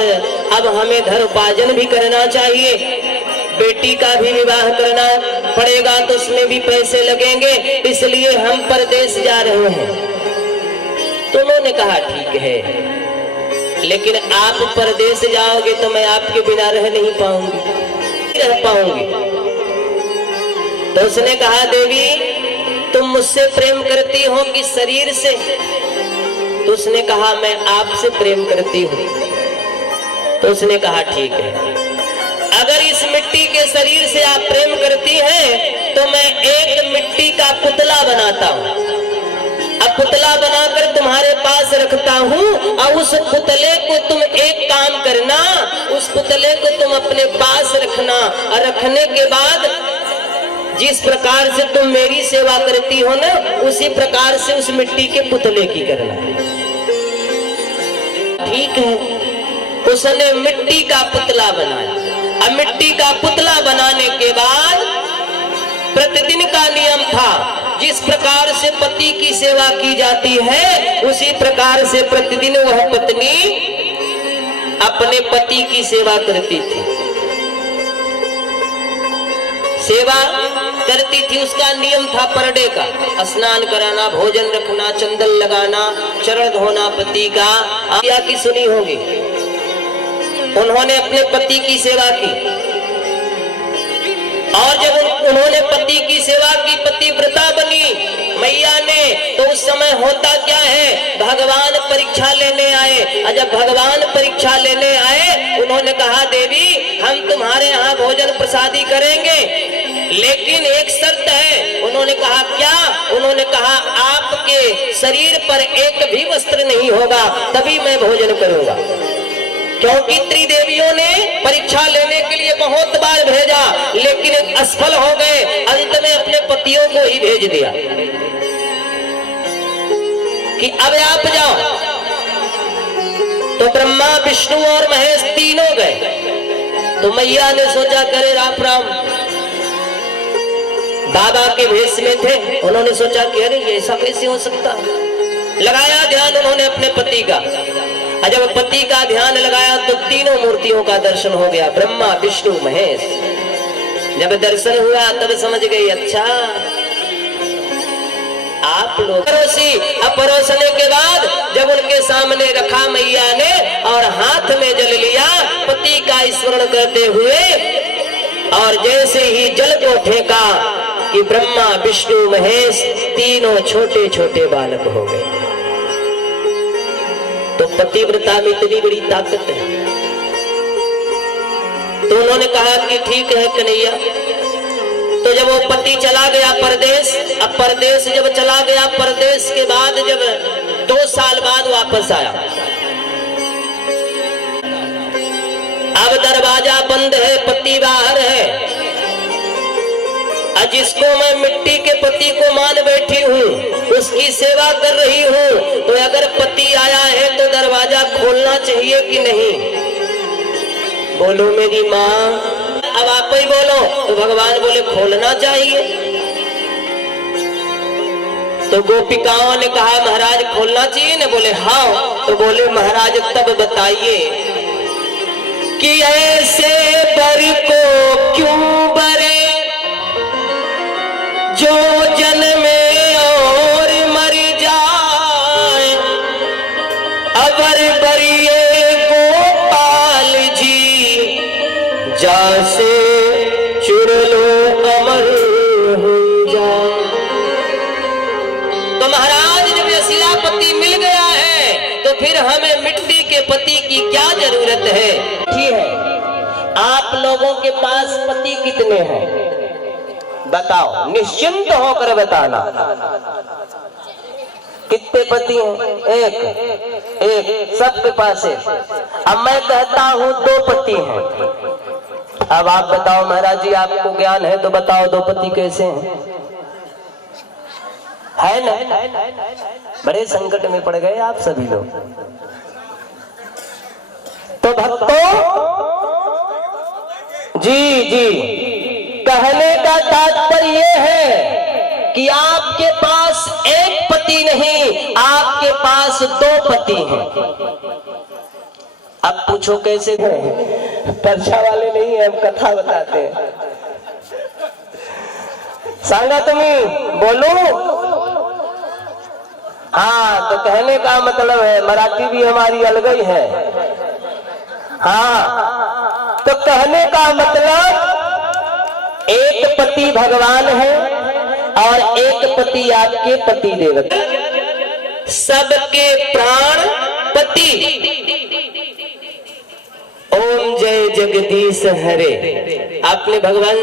अब हमें धर्मोपार्जन भी करना चाहिए, बेटी का भी विवाह करना पड़ेगा तो उसमें भी पैसे लगेंगे, इसलिए हम परदेश जा रहे हैं। तो उन्होंने कहा ठीक है, लेकिन आप परदेश जाओगे तो मैं आपके बिना रह नहीं पाऊंगी। तो उसने कहा देवी तुम मुझसे प्रेम करती हो कि शरीर से? तो उसने कहा मैं आपसे प्रेम करती हूँ। तो उसने कहा ठीक है, अगर इस मिट्टी के शरीर से आप प्रेम करती हैं तो मैं एक मिट्टी का पुतला बनाता हूँ, अब पुतला बनाकर तुम्हारे पास रखता हूँ और उस पुतले को तुम एक काम करना, उस पुतले को तुम अपने पास रखना और रखने के बाद जिस प्रकार से तुम मेरी सेवा करती हो ना, उसी प्रकार से उस मिट्टी के पुतले की करना। ठीक है, उसने मिट्टी का पुतला बनाया। अब मिट्टी का पुतला बनाने के बाद प्रतिदिन का नियम था, जिस प्रकार से पति की सेवा की जाती है उसी प्रकार से प्रतिदिन वह पत्नी अपने पति की सेवा करती थी, सेवा करती थी। उसका नियम था पर डे का, स्नान कराना, भोजन रखना, चंदन लगाना, चरण धोना पति का। आज्ञा की सुनी होगी, उन्होंने अपने पति की सेवा की और जब उन्होंने पति की सेवा की, पतिव्रता बनी मैया ने, तो उस समय होता क्या है, भगवान परीक्षा लेने आए। और जब भगवान परीक्षा लेने आए, उन्होंने कहा देवी हम तुम्हारे यहाँ भोजन प्रसादी करेंगे, लेकिन एक शर्त है। उन्होंने कहा क्या? उन्होंने कहा आपके शरीर पर एक भी वस्त्र नहीं होगा, तभी मैं भोजन करूंगा। क्योंकि त्रिदेवियों ने परीक्षा लेने के लिए बहुत बार भेजा, लेकिन असफल हो गए, अंत में अपने पतियों को ही भेज दिया कि अब आप जाओ। तो ब्रह्मा, विष्णु और महेश तीनों गए। तो मैया ने सोचा करे राम राम, बाबा के भेष में थे, उन्होंने सोचा कि अरे ये ऐसा कैसे हो सकता है। लगाया ध्यान उन्होंने अपने पति का, जब पति का ध्यान लगाया तो तीनों मूर्तियों का दर्शन हो गया, ब्रह्मा, विष्णु, महेश। जब दर्शन हुआ तब समझ गई अच्छा आप लोग। परोसने के बाद जब उनके सामने रखा मैया ने और हाथ में जल लिया, पति का स्मरण करते हुए, और जैसे ही जल को फेंका कि ब्रह्मा, विष्णु, महेश तीनों छोटे छोटे बालक हो गए। तो पतिव्रता में इतनी बड़ी ताकत है। तो उन्होंने कहा कि ठीक है कन्हैया। तो जब वो पति चला गया परदेश, अब परदेश जब चला गया, परदेश के बाद जब 2 साल बाद वापस आया, अब दरवाजा बंद है, पति बाहर है। जिसको मैं मिट्टी के पति को मान बैठी हूँ, उसकी सेवा कर रही हूँ, तो अगर पति आया है तो दरवाजा खोलना चाहिए कि नहीं? बोलो मेरी माँ, अब आप ही बोलो। तो भगवान बोले खोलना चाहिए। तो गोपिकाओं ने कहा महाराज खोलना चाहिए ना? बोले हाँ। तो बोले महाराज तब बताइए कि ऐसे बर को क्यों बरे जो जन्मे और मर जाए, अबर बरिए गोपाल जी जैसे चुड़लो अमर हो जाए। तो महाराज जब ये शिलापति मिल गया है तो फिर हमें मिट्टी के पति की क्या जरूरत है? ठीक है, आप लोगों के पास पति कितने हैं बताओ, निश्चिंत होकर बताना। कितने पति हैं? एक सबके पास है। अब मैं कहता हूं 2 पति हैं। अब आप बताओ महाराज जी, आपको ज्ञान है तो बताओ 2 पति कैसे हैं? है ना? बड़े संकट में पड़ गए आप सभी लोग। तो भक्तों जी कहने का तात्पर्य है कि आप आपके पास एक पति नहीं, आपके पास 2 पति हैं। अब पूछो कैसे हैं? पर्चा वाले नहीं है, हम कथा बताते हैं। सांगा तुम्हें बोलो। हाँ, तो कहने का मतलब है, मराठी भी हमारी अलग ही है। हाँ, तो कहने का मतलब एक पति भगवान है और एक पति आपके पति देवता, सबके प्राण पति। ओम जय जगदीश हरे। आपने भगवान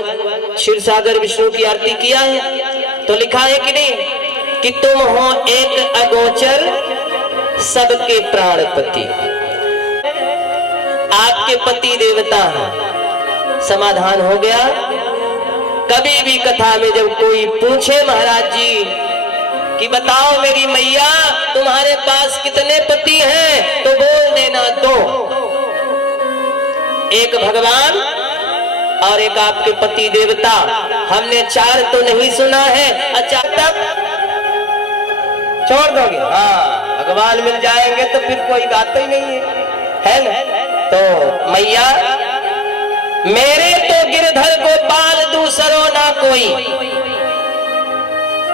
क्षीरसागर विष्णु की आरती किया है तो लिखा है कि नहीं कि तुम हो एक अगोचर सबके प्राणपति। आपके पति देवता हैं। समाधान हो गया। कभी भी कथा में जब कोई पूछे महाराज जी कि बताओ मेरी मैया तुम्हारे पास कितने पति हैं, तो बोल देना 2, एक भगवान और एक आपके पति देवता। हमने 4 तो नहीं सुना है। अच्छा, तब छोड़ दोगे? हाँ, भगवान मिल जाएंगे तो फिर कोई बात ही नहीं है ना? तो मैया मेरे तो गिरधर गोपाल दूसरो ना कोई।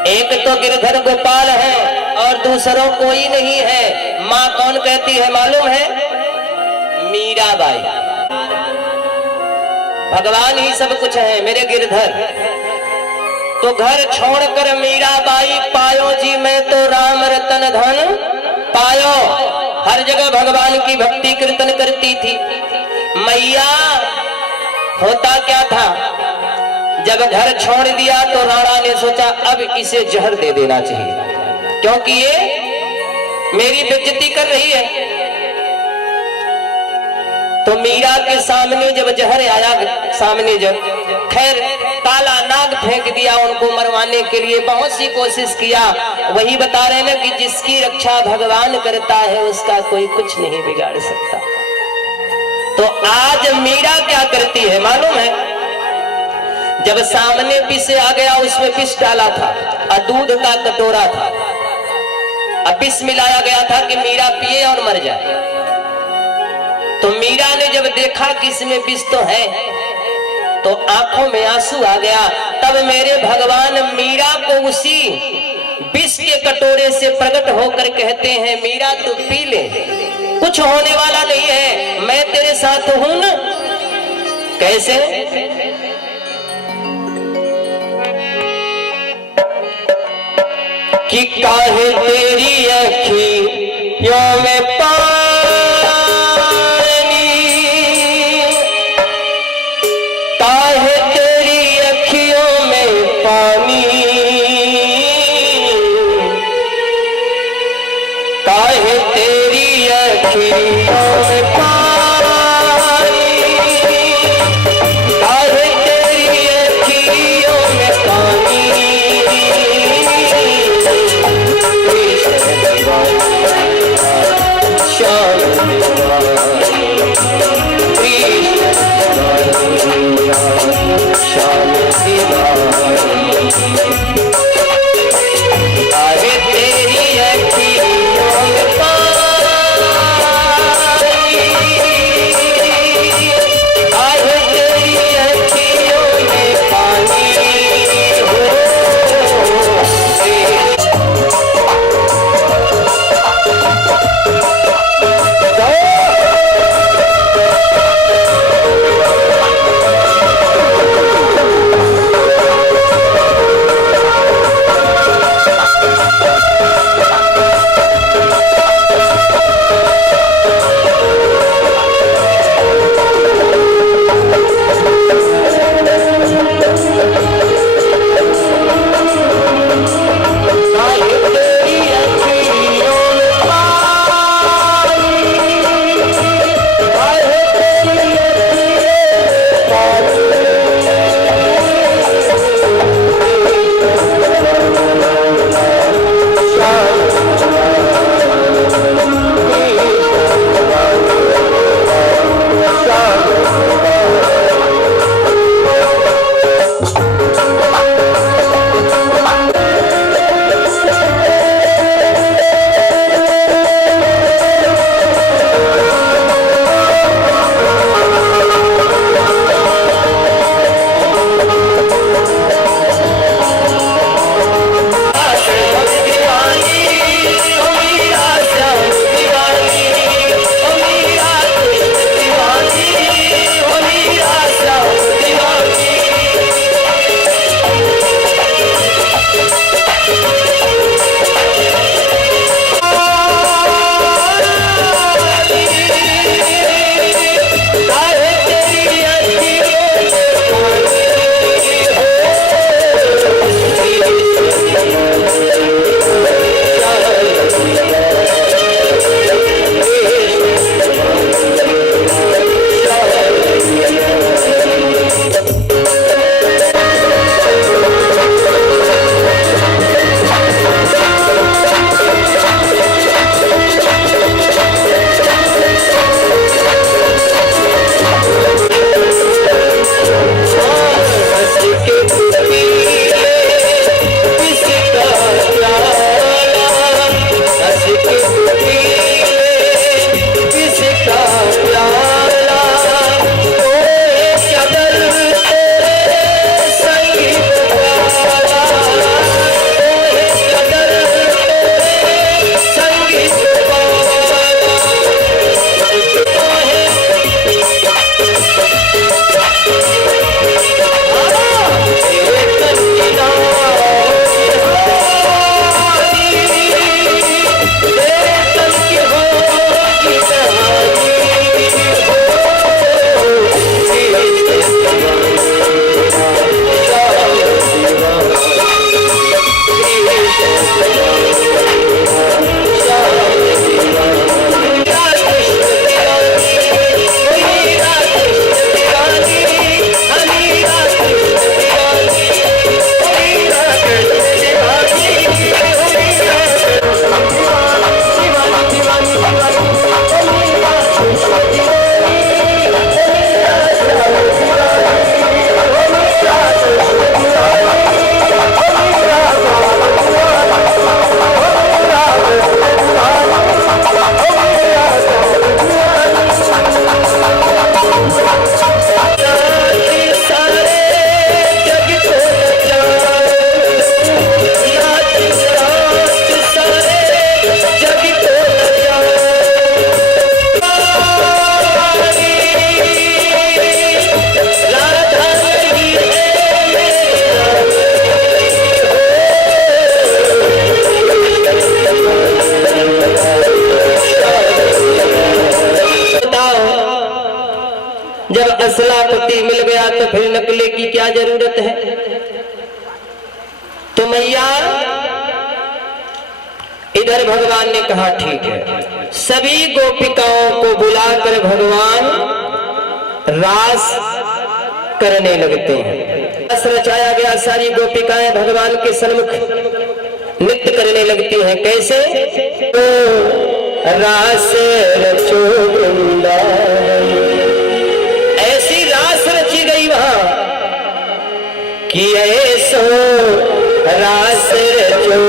एक तो गिरधर गोपाल है और दूसरों कोई नहीं है। माँ कौन कहती है मालूम है? मीराबाई। भगवान ही सब कुछ है मेरे गिरधर। तो घर छोड़कर मीराबाई पायो जी, मैं तो राम रतन धन पायो। हर जगह भगवान की भक्ति कीर्तन करती थी मैया। होता क्या था, जब घर छोड़ दिया तो राणा ने सोचा अब इसे जहर दे देना चाहिए, क्योंकि ये मेरी बेइज्जती कर रही है। तो मीरा के सामने जब जहर आया, सामने जब, खैर काला नाग फेंक दिया उनको मरवाने के लिए। बहुत सी कोशिश किया। वही बता रहे ना कि जिसकी रक्षा भगवान करता है उसका कोई कुछ नहीं बिगाड़ सकता। तो आज मीरा क्या करती है मालूम है? जब सामने विष आ गया, उसमें विष डाला था और दूध का कटोरा था, अब विष मिलाया गया था कि मीरा पिए और मर जाए। तो मीरा ने जब देखा कि इसमें विष तो है, तो आंखों में आंसू आ गया। तब मेरे भगवान मीरा को उसी विष के कटोरे से प्रकट होकर कहते हैं, मीरा तू पी ले, कुछ होने वाला नहीं है, मैं तेरे साथ हूं ना। कैसे? कि काहे तेरी अखियों में पानी, काहे तेरी अखियों में पानी, काहे तेरी अखियों में पानी, काहे तेरी अखियों में पानी। बगले की क्या जरूरत है। तो मैया इधर भगवान ने कहा ठीक है। सभी गोपिकाओं को बुलाकर भगवान रास करने लगते हैं। रास रचाया गया, सारी गोपिकाएं भगवान के सन्मुख नृत्य करने लगती हैं। कैसे? तो रास रचो वृंदावन, ऐसी रास रची गई वहां कि ऐसो रास रचो